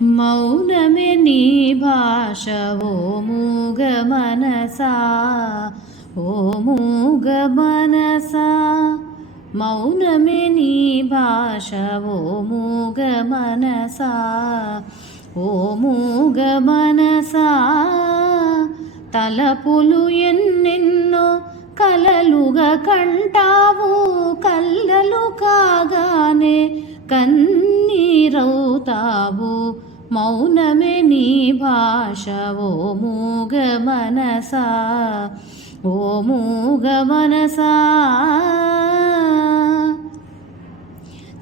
మౌనమే నీ భాష ఓ మూగ మనసా, ఓ మూగ మనసా. మౌనమే నీ భాష ఓ మూగ మనసా, ఓ మూగ మనసా. తలపులు ఎన్నెన్నో కలలుగా కంటావు, కళ్ళలు కాగానే కన్నీరవుతావు. మౌనమే నీ భాష ఓ మూగ మనసా, ఓ మూగ మనసా.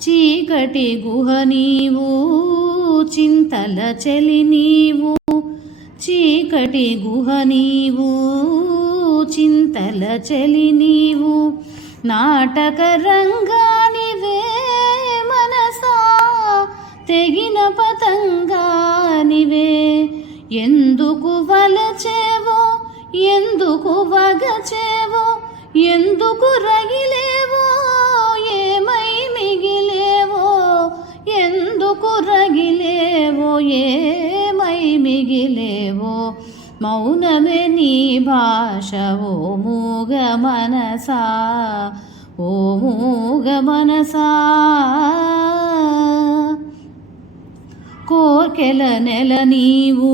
చీకటి గుహ నీవు, చింతల చెలి నీవు. చీకటి గుహ నీవు, చింతల చెలి నీవు. నాటక రంగానివే మనసా, తెగిన పతంగానివే. ఎందుకు వలచేవో, ఎందుకు వగచేవో, ఎందుకు రగిలేవో, ఏమై మిగిలేవో. ఎందుకు రగిలేవో, ఏమై మిగిలేవో. మౌనమే నీ భాష ఓ మూగ మనసా, ఓ మూగ మనసా. కోర్కెల నెల నీవు,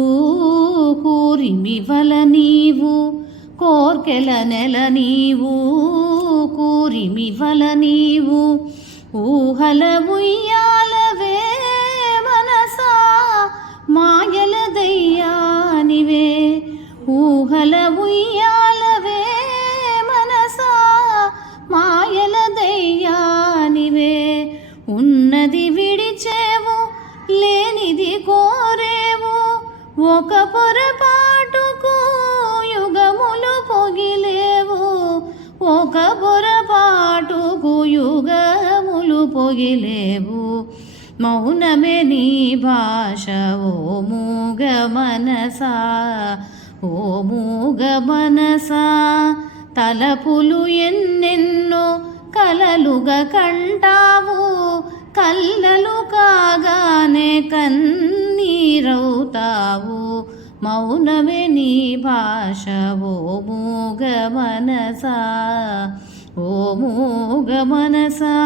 కూరిమి వల నీవు. కోర్కెల నెల నీవు, కూరిమి వల నీవు. ఊహల ఉయ్యాలవే మనసా, మాయల దయ్యానివే. ఊహల ఉయ్యాలవే మనసా, మాయల దయ్యానివే. ఉన్నది విడిచేవు, లేనిది కోరేవు. ఒక పొరపాటుకు యుగములు పొగిలేవు, ఒక పొరపాటుకు యుగములు పొగిలేవు. మౌనమే నీ భాష ఓ మూగ మనసా, ఓ మూగ మనసా. తలపులు ఎన్నెన్నో కలలుగా కంటావు, కళ్ళలు కాగానే కన్నీరవుతావు. మౌనమే నీ భాష ఓ మూగ మనసా, ఓ మూగ మనసా.